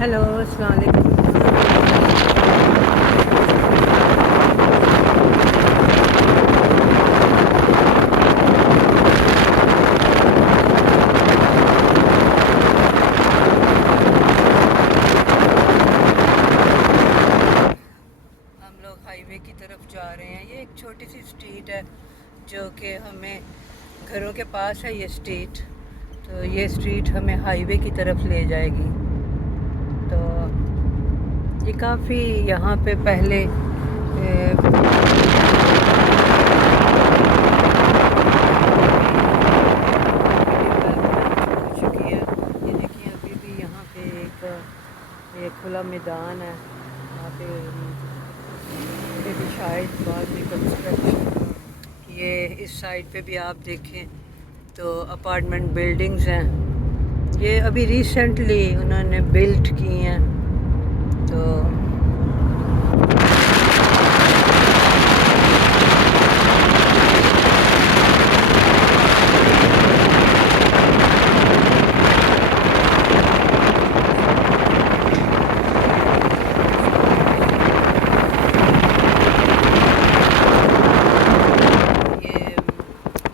Hello अस्सलाम वालेकुम। हम लोग हाईवे की तरफ जा रहे हैं। ये एक छोटी सी स्ट्रीट है जो कि हमें घरों के पास है। ये स्ट्रीट तो ये स्ट्रीट हमें हाईवे की तरफ ले जाएगी। तो ये काफ़ी यहाँ पे पहले चुकी है। ये देखिए अभी भी यहाँ पे एक खुला मैदान है। यहाँ पे भी शायद बाद में कंस्ट्रक्शन। ये इस साइड पे भी आप देखें तो अपार्टमेंट बिल्डिंग्स हैं। ये अभी रिसेंटली उन्होंने बिल्ट की हैं। तो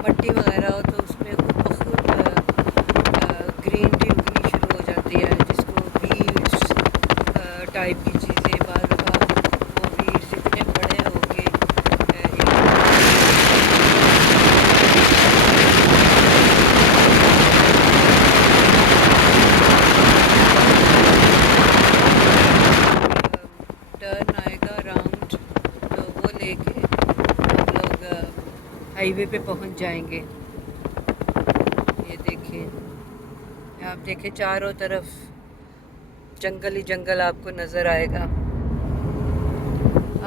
मट्टी वगैरह हो तो उसमें बहुत ग्रीनरी उगनी शुरू हो जाती है, जिसको वीड्स टाइप की चीज़ें बार वो वीड्स इतने बड़े हो के टर्न आएगा राउंड, तो वो लेके हम लोग हाईवे पे पहुंच जाएंगे। ये देखिए, आप देखें चारों तरफ जंगल ही जंगल आपको नज़र आएगा।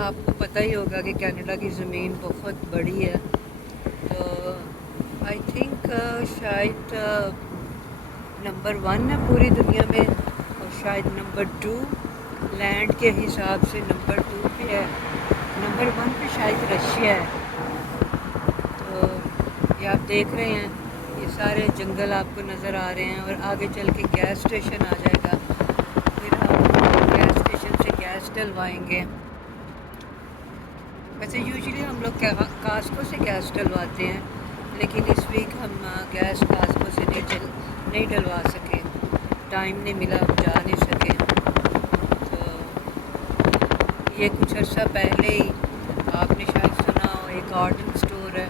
आपको पता ही होगा कि कनाडा की ज़मीन बहुत बड़ी है। तो आई थिंक शायद नंबर 1 है पूरी दुनिया में, और शायद नंबर 2 लैंड के हिसाब से नंबर 2 पे है। नंबर 1 पे शायद रशिया है। ये आप देख रहे हैं, ये सारे जंगल आपको नज़र आ रहे हैं। और आगे चल के गैस स्टेशन आ जाएगा, फिर हम गैस स्टेशन से गैस डलवाएंगे। वैसे यूजुअली हम लोग कास्को से गैस डलवाते हैं, लेकिन इस वीक हम गैस कास्को से नहीं डलवा सके, टाइम नहीं मिला, हम जा नहीं सके। तो ये कुछ अर्सा पहले ही आपने शायद सुना हो, एक गार्डन स्टोर है,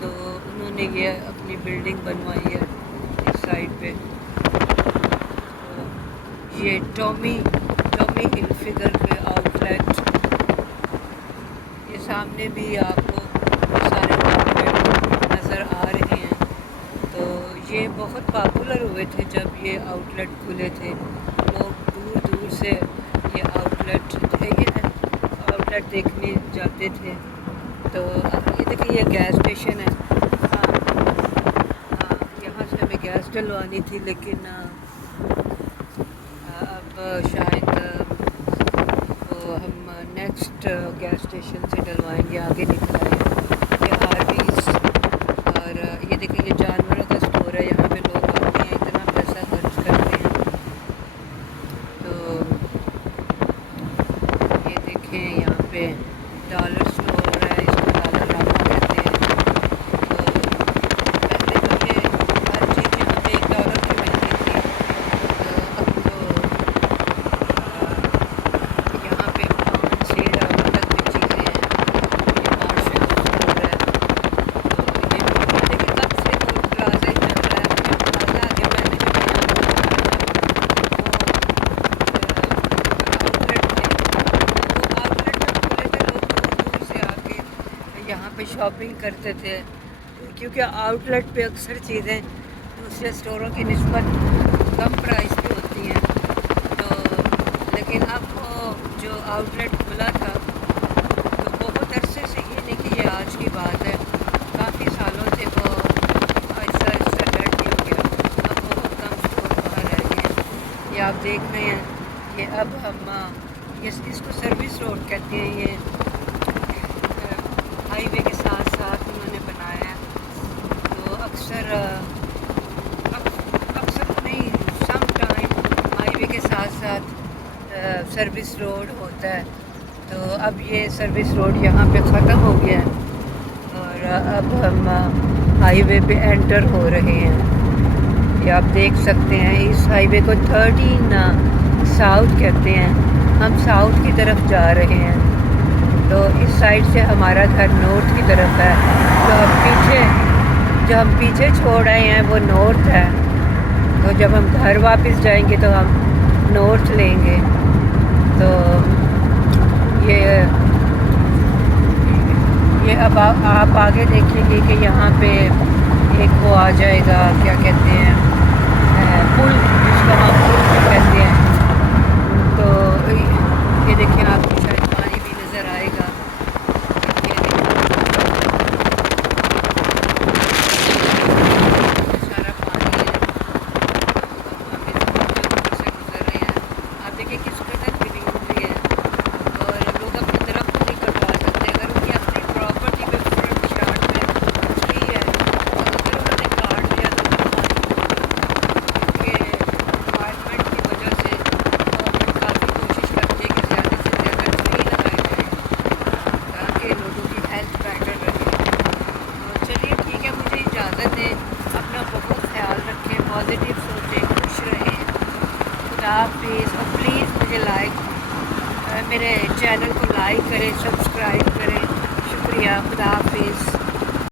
तो उन्होंने ये अपनी बिल्डिंग बनवाई है इस साइड पे। तो ये टॉमी हिलफिगर पे आउटलेट, ये सामने भी आपको सारे आउटलेट नज़र आ रहे हैं। तो ये बहुत पॉपुलर हुए थे जब ये आउटलेट खुले थे। लोग दूर दूर से ये आउटलेट देखने जाते थे। तो ये देखिए, ये गैस स्टेशन है। यहाँ से हमें गैस डलवानी थी, लेकिन अब शायद वो हम नेक्स्ट गैस स्टेशन से डलवाएंगे, आगे निकल आए। ये हार्वीज, और ये देखिए ये जानवरों का स्टोर है। यहाँ पे लोग आते हैं, इतना पैसा खर्च करते हैं। तो ये देखें, यहाँ पे डॉलर स्टोर है, इसको डॉलर रामा कहते हैं। तो पहले तो ये हर चीज़ यहाँ पे $1 की मिलती थी। अब तो यहाँ पे 5-6 डॉलर तक की चीज़ें हैं। ये मार्शल स्टोर है। तो ये देखिए कब से वो प्लाजा ही चल रहा है। मुझे प्लाजा आगे पहले जब मैं यहाँ पर यहाँ पे शॉपिंग करते थे, क्योंकि आउटलेट पे अक्सर चीज़ें दूसरे स्टोरों की निस्बत कम प्राइस पे होती हैं। तो लेकिन अब वो जो आउटलेट खुला था, तो बहुत अरसे से, ये नहीं कि ये आज की बात है, काफ़ी सालों से वो ऐसा डेड नहीं हो गया। अब बहुत कम स्टोर बाहर रह गए। ये आप देख रहे हैं, ये अब हम इसको सर्विस रोड कहते हैं। ये हाईवे के साथ साथ उन्होंने बनाया है। तो अक्सर नहीं, सम टाइम हाईवे के साथ साथ سروس روڈ ہوتا ہے، تو اب یہ سروس روڈ یہاں پہ ختم ہو گیا ہے اور اب ہم ہائی وے پہ انٹر ہو رہے ہیں۔ یہ آپ دیکھ سکتے ہیں اس ہائی وے کو 13 ساؤتھ کہتے ہیں، ہم ساؤتھ کی طرف جا رہے ہیں، تو اس سائڈ سے ہمارا گھر نارتھ کی طرف ہے، جو ہم پیچھے چھوڑ آئے ہیں وہ نارتھ ہے، تو جب ہم گھر واپس جائیں گے تو ہم نارتھ لیں گے۔ تو یہ اب آپ آگے دیکھیں گے کہ یہاں پہ ایک وہ آ جائے گا، کیا کہتے ہیں، پل، جس کو ہم پل بھی کہتے ہیں، تو یہ دیکھیں آپ کو شاید پانی بھی نظر آئے گا، یہ سارا پانی ہے، ہم اس پل سے گزر رہے ہیں، آپ دیکھیں کس قدر گرینری ہے، اور لوگ اپنے درخت نہیں کٹوا سکتے، اگر ان کی اپنی پراپرٹی پہ فرنٹ یارڈ میں ٹری ہے، تو اگر انہوں نے کاٹ لیا تو ان کو انوائرمنٹ کی وجہ سے گورنمنٹ کافی کوشش کرتی ہے کہ زیادہ سے زیادہ ٹری لگائے جائیں تاکہ لوگوں کی ہیلتھ بیٹر رہے۔ تو چلیے ٹھیک ہے، مجھے اجازت دیں، اپنا بہت خیال رکھیں، پازیٹیو سوچیں، خوش رہیں، خدا حافظ، اور پلیز مجھے میرے چینل کو لائک کریں، سبسکرائب کریں، شکریہ، خدا حافظ۔